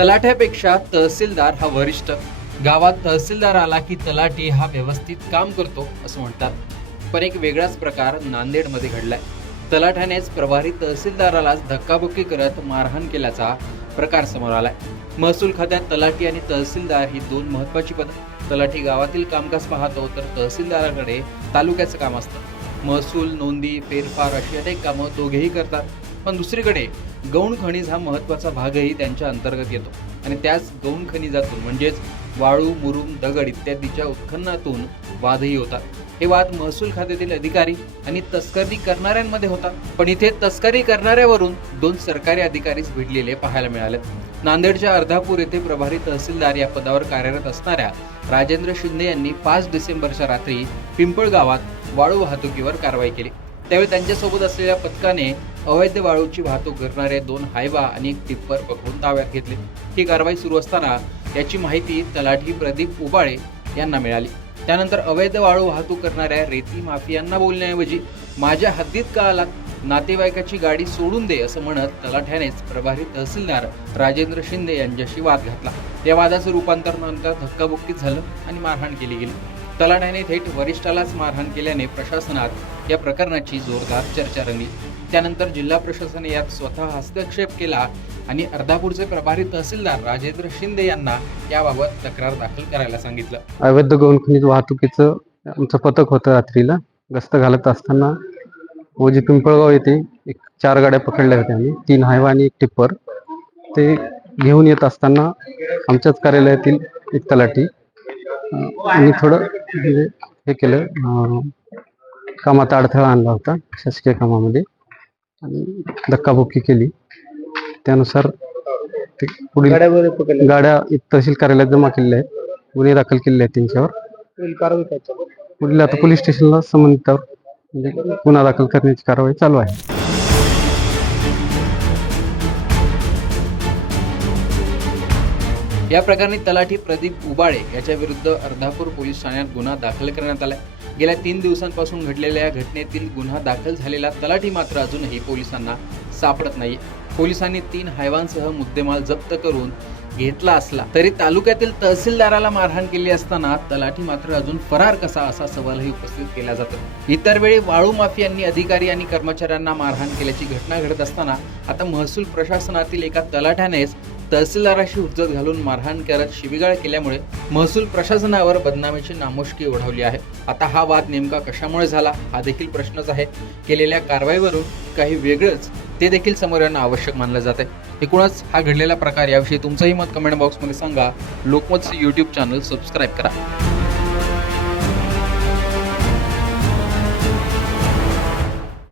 तलाठ्यापेक्षा तहसीलदार हा वरिष्ठ. गावात तहसीलदार आला की तलाठी हा व्यवस्थित काम करतो असं म्हणतात. पण एक वेगळाच प्रकार नांदेडमध्ये घडलाय. तलाठ्यानेच प्रभारी तहसीलदारालाच धक्काबुक्की करत मारहाण केल्याचा प्रकार समोर आलाय. महसूल खात्यात तलाठी आणि तहसीलदार ही दोन महत्वाची पदं. तलाठी गावातील कामकाज पाहतो तर तहसीलदाराकडे तालुक्याचं काम असतं. महसूल नोंदी फेरफार अशी अनेक कामं दोघेही करतात. पण दुसरीकडे गौण खनिज हा महत्त्वाचा भागही त्यांच्या अंतर्गत येतो. आणि त्याच गौण खनिजातून म्हणजेच वाळू मुरुम दगड इत्यादीच्या उत्खननातून वादही होतात. हे वाद महसूल खात्यातील अधिकारी आणि तस्करी करणाऱ्यांमध्ये होता पण इथे तस्करी करणाऱ्यावरून दोन सरकारी अधिकारीच भिडलेले पाहायला मिळाले. नांदेडच्या अर्धापूर येथे प्रभारी तहसीलदार या पदावर कार्यरत असणाऱ्या राजेंद्र शिंदे यांनी पाच डिसेंबरच्या रात्री पिंपळ गावात वाळू वाहतुकीवर कारवाई केली. त्यावेळी त्यांच्यासोबत असलेल्या पथकाने अवैध वाळूची वाहतूक करणारे दोन हायवा आणि एक टिप्पर पकडून ताब्यात घेतले. ही कारवाई सुरू असताना याची माहिती तलाठी प्रदीप उबाळे यांना मिळाली. त्यानंतर अवैध वाळू वाहतूक करणाऱ्या रेती माफियांना बोलण्याऐवजी माझ्या हद्दीत का आलात? नातेवाईकाची गाडी सोडून दे असं म्हणत तलाठ्यानेच प्रभारी तहसीलदार राजेंद्र शिंदे यांच्याशी वाद घातला. या वादाचं रूपांतर नंतर धक्काबुक्कीत झालं आणि मारहाण केली गेली. तलाठ्याने थेट वरिष्ठालाच मारहाण केल्याने प्रशासनात या प्रकरणाची जोरदार चर्चा रंगली. त्यानंतर जिल्हा प्रशासनाने यात स्वतः हस्तक्षेप केला आणि अर्धापूरचे प्रभारी तहसीलदार राजेंद्र शिंदे यांना याबाबत तक्रार दाखल करायला सांगितलं. अवैध गोलखनिज वाहतुकीचं आमचं पथक होतं रात्रीला. गस्त घालत असताना ओजी पिंपळगाव येथे एक चार गाड्या पकडल्या होत्या आम्ही. तीन हायवा आणि एक टिप्पर. ते घेऊन येत असताना आमच्याच कार्यालयातील एक तलाठी आम्ही आणि थोडं म्हणजे हे केलं कामात अडथळा आणला होता शासकीय कामामध्ये. धक्काबुक्की केली. त्यानुसार ते पुढील गाड्या तहसील कार्यालयात जमा केलेल्या आहेत. गुन्हे दाखल केलेले आहेत त्यांच्यावर. पुढील आता पोलीस स्टेशनला संबंधितावर म्हणजे गुन्हा दाखल करण्याची कारवाई चालू आहे. या प्रकरणी तलाठी प्रदीप उबाळे याच्या विरुद्ध अर्धापूर पोलीस ठाण्यात गुन्हा दाखल करण्यात आलाय. गेल्या तीन दिवसांपासून घडलेल्या या घटनेतील गुन्हा दाखल झालेला तलाठी मात्र अजूनही पोलिसांना सापडत नाही. पोलिसांनी तीन हायवांसह मुद्देमाल जप्त करून घेतला असला तरी तालुक्यातील तहसीलदाराला मारहाण केली असताना तलाठी मात्र अजून फरार कसा असा सवालही उपस्थित केला जातो. इतर वेळी वाळू माफियांनी अधिकारी आणि कर्मचाऱ्यांना मारहाण केल्याची घटना घडत असताना आता महसूल प्रशासनातील एका तलाठ्यानेच तहसीलदाराशी हुज्जत घालून मारहाण करत शिबिगाळ केल्यामुळे महसूल प्रशासनावर बदनामीची नामुष्की ओढवली आहे. आता हा वाद नेमका कशामुळे झाला हा देखील प्रश्नच आहे. केलेल्या कारवाईवरून काही वेगळंच ते देखील समोर येणं आवश्यक मानलं जात आहे एकूणच हा घडलेला प्रकार याविषयी तुमचंही मत कमेंट बॉक्समध्ये सांगा. लोकमतचं यूट्यूब चॅनल सबस्क्राईब करा.